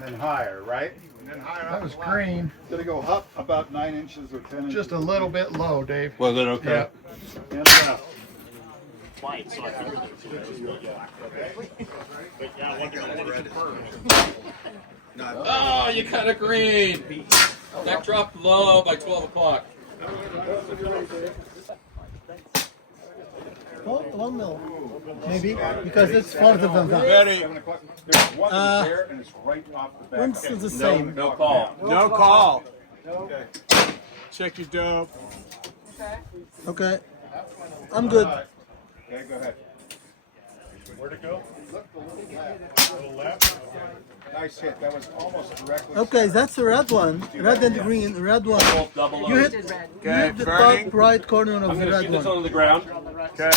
and then higher, right? And then higher That up was the line. green. Did it go up about 9 inches or 10 inches? Just a little bit low, Dave. Was it okay? Yeah. And left. White, so I figured it was yeah. But yeah, I wonder Oh, you cut a green. That dropped low by 12 o'clock. Oh, 1 mil, maybe, because it's farther than that. Ready. 7 o'clock. There's one there, and it's right off the back. Once is the same. No call. No call. Check your dope. Okay, I'm good. Okay, go ahead. Where'd it go? Look a little left. A little left. Nice hit. That was almost directly. Okay, that's the red one. Red and green, red one. Both double You loaded. hit, you Okay, hit the burning. top right corner of I'm the going to red shoot this one. on the ground. Okay.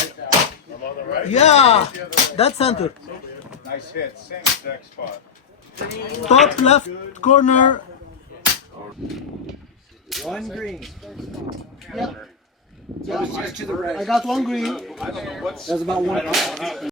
I'm on the right. Yeah, that's center. Nice hit. Same exact spot. Top left corner. One green. Yeah. So it's just to the right. I got one green. I don't know what's. That's about one.